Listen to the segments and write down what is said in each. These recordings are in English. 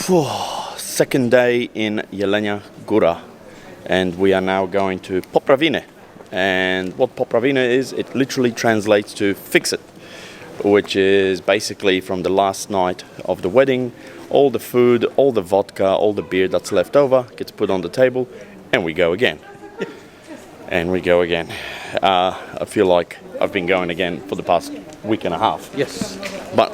Second day in Jelenia Góra, and we are now going to Poprawiny. And what Poprawiny is, it literally translates to fix it, which is basically from the last night of the wedding, all the food, all the vodka, all the beer that's left over gets put on the table, and we go again. And we go again. I feel like I've been going again for the past week and a half. Yes. But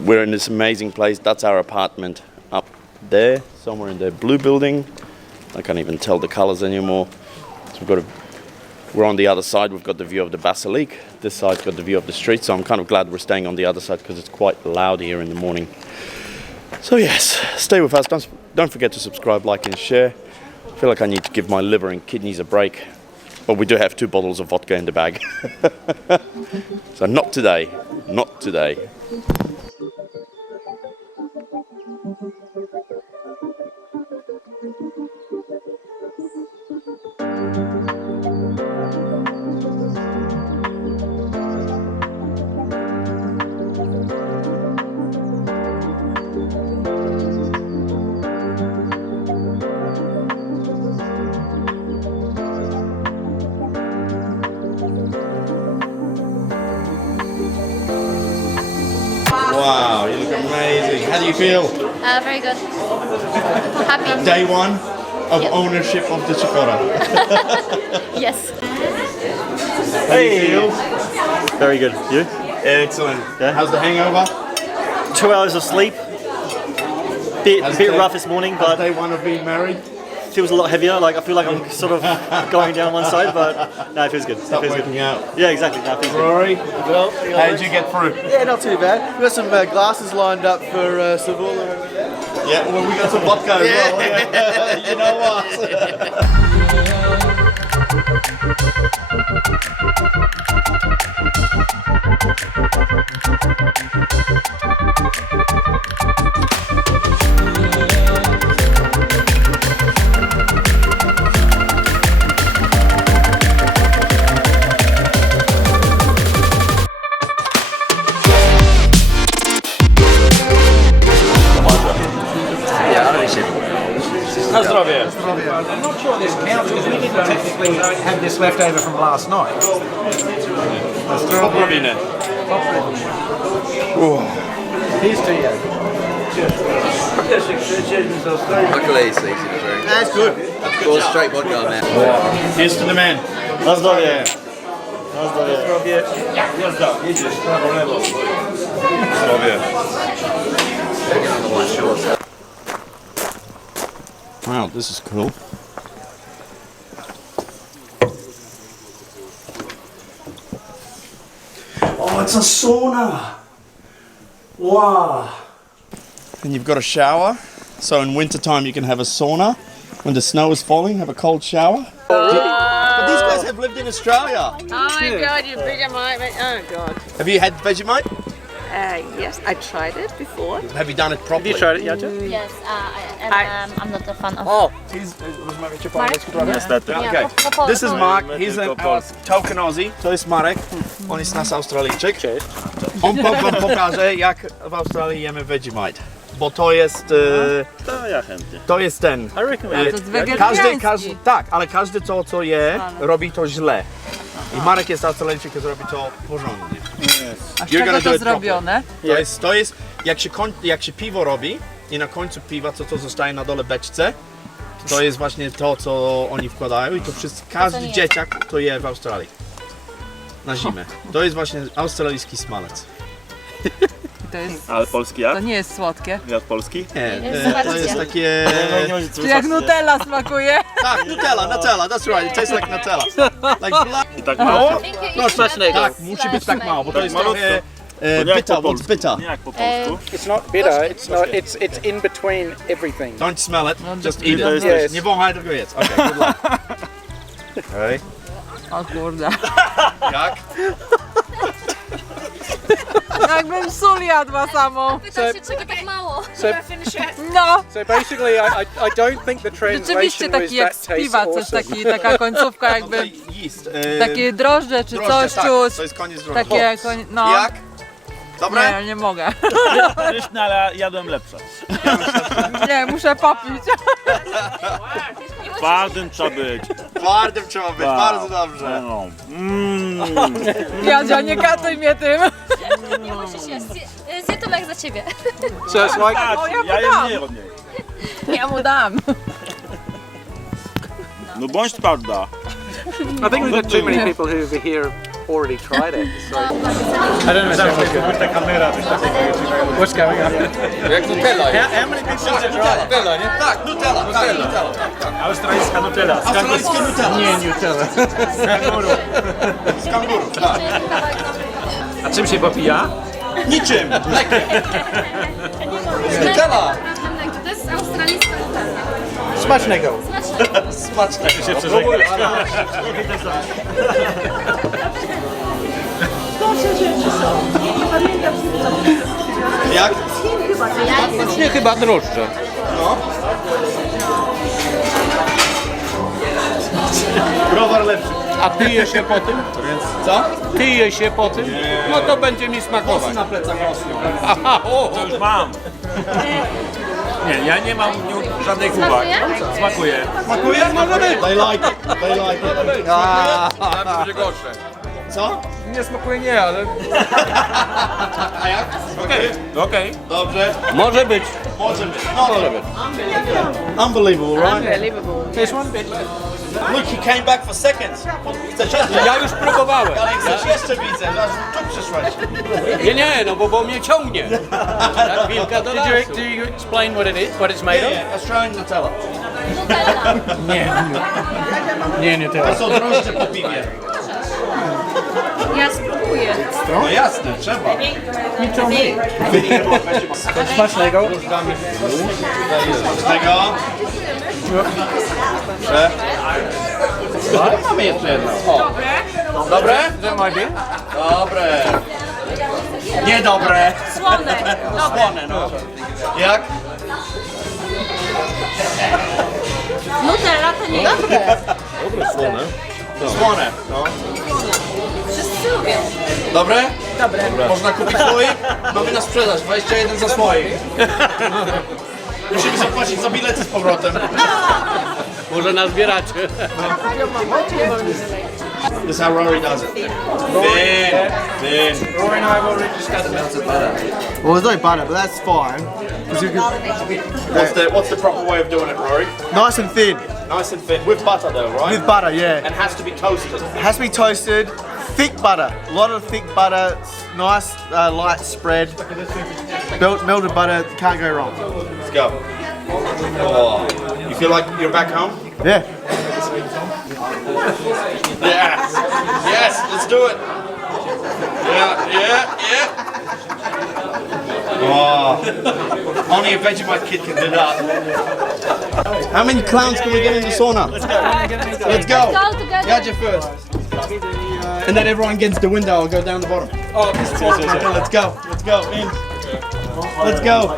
we're in this amazing place. That's our apartment up there, somewhere in the blue building. I can't even tell the colors anymore. So we're on the other side. We've got the view of the basilique. This side's got the view of the street. So I'm kind of glad we're staying on the other side because it's quite loud here in the morning. So yes, stay with us. Don't forget to subscribe, like, and share. I feel like I need to give my liver and kidneys a break. But we do have 2 bottles of vodka in the bag. So not today. Not today. Wow, you look amazing. How do you feel? Very good. Happy. Day 1 of ownership of the Sikora. Yes. How do you feel? Very good. You? Excellent. Yeah. How's the hangover? 2 hours of sleep. Bit rough this morning, How's but day 1 of being married? feels a lot heavier. Like I feel like I'm sort of going down one side, but no, it feels good. Stop it feels working good. out. Yeah, exactly. No, it feels good. Rory, Well, how did you get through? yeah, not too bad. We've got some glasses lined up for Savula over there. Yeah, well, we got some vodka as well. You know what? Na zdrowie. I'm not sure this counts because we didn't technically have this left over from last night. Poprawiny. Here's to you. Luckily, it's easy to drink. That's good. All straight vodka, man. Here's to the man. Na zdrowie. Na zdrowie. Wow, this is cool. Oh, it's a sauna. Wow. And you've got a shower. So in winter time you can have a sauna. When the snow is falling, have a cold shower. But these guys have lived in Australia. Oh my god, you Vegemite. Oh god. Have you had Vegemite? Yes, I tried it before. Have you done it properly? Have you tried it, Jaja? Yes, I'm not a fan of. Oh, Niestety. Okay. This is Mark. He's our token Aussie. To jest Marek. On jest nasz Australijczyk. Cześć. On wam pokaże, jak w Australii jemy Vegemite. Bo to jest... To ja chętnie. To jest ten... I recommend. Każdy, tak, ale każdy to, co je, robi to źle. I Marek jest Australijczyk, który robi to porządnie. A z czego to zrobione? To jest jak się piwo robi i na końcu piwa, co zostaje na dole beczce, to jest właśnie to, co oni wkładają i to każdy dzieciak to je w Australii. Na zimę. To jest właśnie australijski smalec. To jest, Ale polski jak? to nie jest słodkie. Jak polski? Nie, to jest takie... Czy jak Nutella smakuje? Tak, Nutella, that's right, it tastes like Nutella. Like black... I tak mało? Proszę, tak, musi być tak mało, bo to jest trochę... bitter, what's bitter? Nie jak po polsku. it's not bitter. It's not. It's in between everything. Don't smell it, just eat to it. jest- Yes. Nie wąchaj, tylko jedz. Okay, good luck. Okay. O kurde. Jak? Jakbym sól jadła samą. Pytam się, czego tak mało. No, So basically, I don't think the rzeczywiście translation was taki jak that z tastes piwa, coś awesome. taka końcówka jakby, Yeast. takie drożdże czy coś tak, czuć. to jest koniec drożdży. Takie, no. Jak? Dobre? Nie mogę. Pyszne, ale jadłem lepsze. Nie, muszę popić. Twardym trzeba być. Twardym trzeba być, bardzo dobrze. No. Jadzia, nie katuj mnie tym. Nie musisz się. Zje to jak za ciebie. Just like Ja jem mniej od niej. Ja mu dam. No bądź twarda. I think we've got too many people who over here already tried it. So. I don't understand what's going on. Jak Nutella. How many people have tried it? Nutella, nie? Tak, Nutella, Nutella. Australijska Nutella. Australijskie Nutella. Nie Nutella. Z kanguru, tak. A czym się popija? Niczym. Nutella. To jest australijska Nutella. Smacznego. Smaczne. Się przeżegnasz. Jak? Nie chyba drożdże. Browar lepszy. A pije się po tym? Co? Pije się po tym? No to będzie mi smakować. Na plecach rosną. Aha, To już mam. Nie, ja nie mam żadnych uwag. Smakuje. Smakuje? Może być. They like it. They like it. Tam będzie gorsze. Co? nie smakuje nie, ale... A jak? Okej. Dobrze. Może być. Może być. No, może być. Unbelievable, right? Unbelievable. This one bit. Look, he came back for seconds. Chcesz jeszcze? Ja już próbowałem. Ale chcesz jeszcze widzę, aż tu przyszłeś. Nie, no bo mnie ciągnie. Jak wilka do lasu. Did you explain what it is, what it's made of? Yeah, Australian Nutella. Nutella. Nie, Nutella. To są drożdże po piwie. Ja spróbuję. No jasne, trzeba. Smacznego. Smacznego. Proszę. Mamy jeszcze jedno. O. Dobre? Dobre. Niedobre. Słone. Słone, no. Jak? Nutella to nie jest. Słone. No. Wszyscy lubią. Dobre? Dobre. Można kupić słoik? Mamy na sprzedaż, 21 za słoik. Musimy zapłacić za bilety z powrotem. Może nazbieracie. This is how Rory does it. Thin. Rory and I have already discussed it. Well, there's no butter, but that's fine. What's the proper way of doing it, Rory? Nice and thin. Nice and thin. With butter though, right? With butter, yeah. And has to be toasted. It has to be toasted. Thick butter. A lot of thick butter. Nice light spread. Melted butter. Can't go wrong. Let's go. Oh. You feel like you're back home? Yeah. Yes. Yes, let's do it. Yeah. Oh. Only a Vegemite kid can do that. How many clowns can we get in the sauna? Let's go. Let's go together. Yadja first. And then everyone gets the window. I'll go down the bottom. Oh, let's go. Let's go. In. Let's go.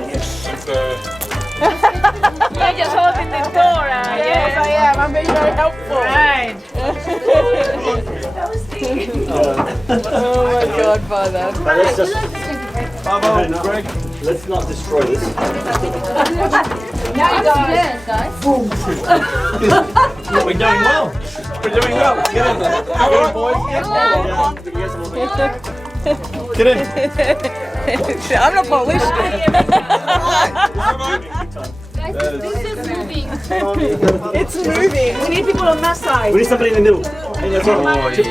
You're just holding the door, yes, I am. I'm being very helpful. Right. Oh my god, father. Greg, let's not destroy this. Now guys. We're doing well. We're doing well. Get in there. Come on, boys. Get in. I'm not Polish. Guys, this is moving. It's moving. We need people on that side. We need somebody in the middle.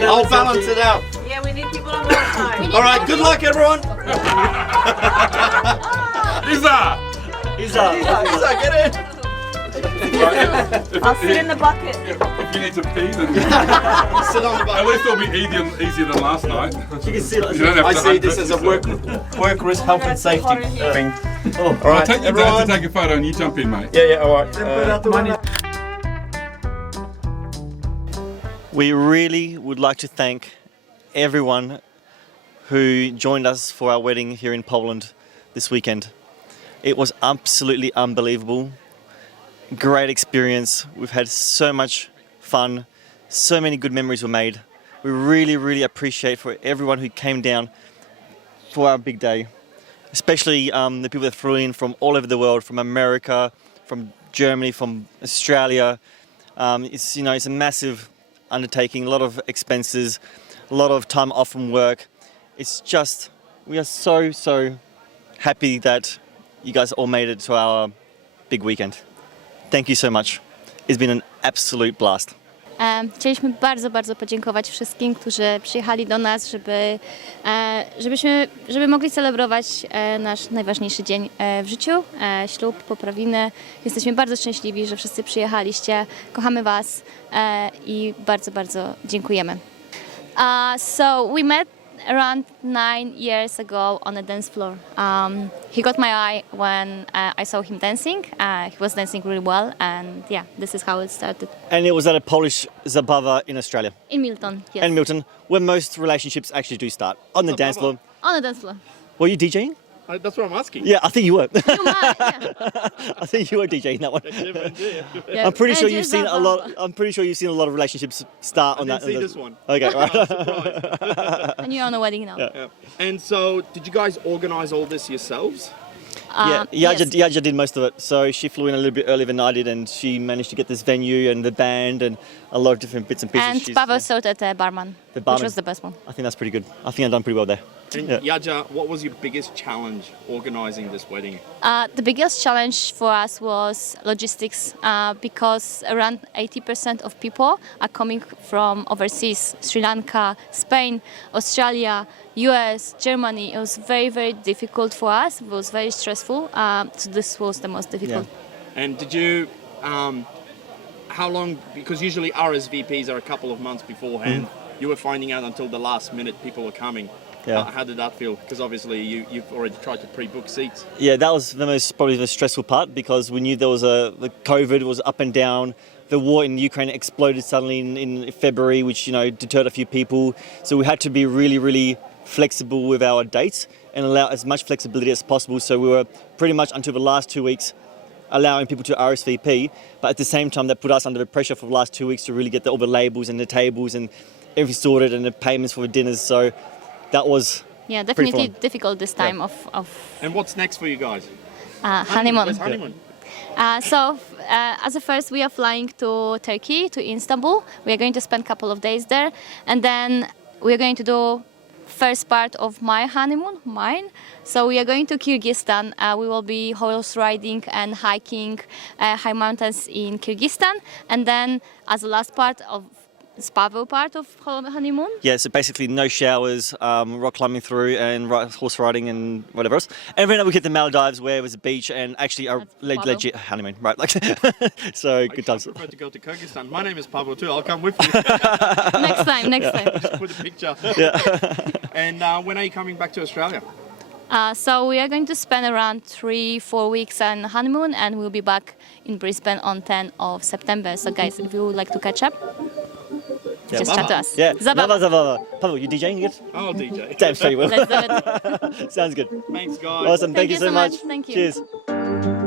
I'll balance it out. Yeah, we need people on that side. All right. Good luck, everyone. Isa! Isa, get in. I'll sit in the bucket. If you need to pee, then Sit on the at bike. least it'll be easier than last night. You can see it. You don't have I to see this undress as a yourself. work risk, health and safety thing. All I'll right, take you down everyone. to take a photo and you jump in, mate. Yeah, all right. We really would like to thank everyone who joined us for our wedding here in Poland this weekend. It was absolutely unbelievable. Great experience. We've had so much fun. So many good memories were made. We really, really appreciate for everyone who came down for our big day. especially the people that flew in from all over the world, from America, from Germany, from Australia. It's it's a massive undertaking, a lot of expenses, a lot of time off from work. It's just, we are so happy that you guys all made it to our big weekend. Thank you so much. It's been an absolute blast. Chcieliśmy bardzo podziękować wszystkim, którzy przyjechali do nas, żeby mogli celebrować nasz najważniejszy dzień w życiu, ślub, poprawiny. Jesteśmy bardzo szczęśliwi, że wszyscy przyjechaliście. Kochamy Was i bardzo dziękujemy. So we met around 9 years ago on a dance floor. He got my eye when I saw him dancing. He was dancing really well, and yeah, this is how it started. And it was at a Polish Zabawa in Australia. In Milton, yes. And Milton, where most relationships actually do start, on the dance floor. On the dance floor. Were you DJing? That's what I'm asking. Yeah, I think you were. You might, yeah. I think you were DJing that one. Yeah. I'm pretty sure Very you've seen a lot. I'm pretty sure you've seen a lot of relationships start on that. I didn't see this one. Okay, right. And you're on a wedding now. Yeah. And so, did you guys organise all this yourselves? Yaja did most of it. So she flew in a little bit earlier than I did, and she managed to get this venue and the band and a lot of different bits and pieces. And Pavel sorted the barman, The barman. which was the best one. I think that's pretty good. I think I've done pretty well there. And Yaja, what was your biggest challenge organising this wedding? The biggest challenge for us was logistics because around 80% of people are coming from overseas, Sri Lanka, Spain, Australia, US, Germany. It was very difficult for us. It was very stressful. So this was the most difficult. Yeah. And did you, how long, because usually RSVPs are a couple of months beforehand, you were finding out until the last minute people were coming. Yeah. How did that feel? Because obviously you've already tried to pre-book seats. Yeah, that was probably the stressful part because we knew there was the COVID was up and down. The war in Ukraine exploded suddenly in February, which deterred a few people. So we had to be really flexible with our dates and allow as much flexibility as possible. So we were pretty much until the last 2 weeks allowing people to RSVP, but at the same time that put us under the pressure for the last 2 weeks to really get all the labels and the tables and everything sorted and the payments for the dinners. So that was definitely difficult this time of And what's next for you guys? honeymoon. Where's honeymoon? So as a first we are flying to Turkey, to Istanbul. We are going to spend a couple of days there, and then we are going to do first part of my honeymoon, mine. So we are going to Kyrgyzstan. We will be horse riding and hiking high mountains in Kyrgyzstan, and then as the last part of Pavel part of honeymoon. Yeah, so basically no showers, rock climbing through and horse riding and whatever else. And then we hit the Maldives where it was a beach and actually a legit honeymoon, right? So good times. I prefer to go to Kyrgyzstan. My name is Pavel too. I'll come with you. Next time. Just put a picture. And when are you coming back to Australia? So we are going to spend around 3-4 weeks on honeymoon, and we'll be back in Brisbane on 10th of September. So guys, if you would like to catch up, just chat to us. Yeah, Zabava. Zabava. Pavel, you DJing it? I'll DJ. Damn straight you will. Let's do it. Sounds good. Thanks, guys. Awesome. Thank you so much. Thank you. Cheers.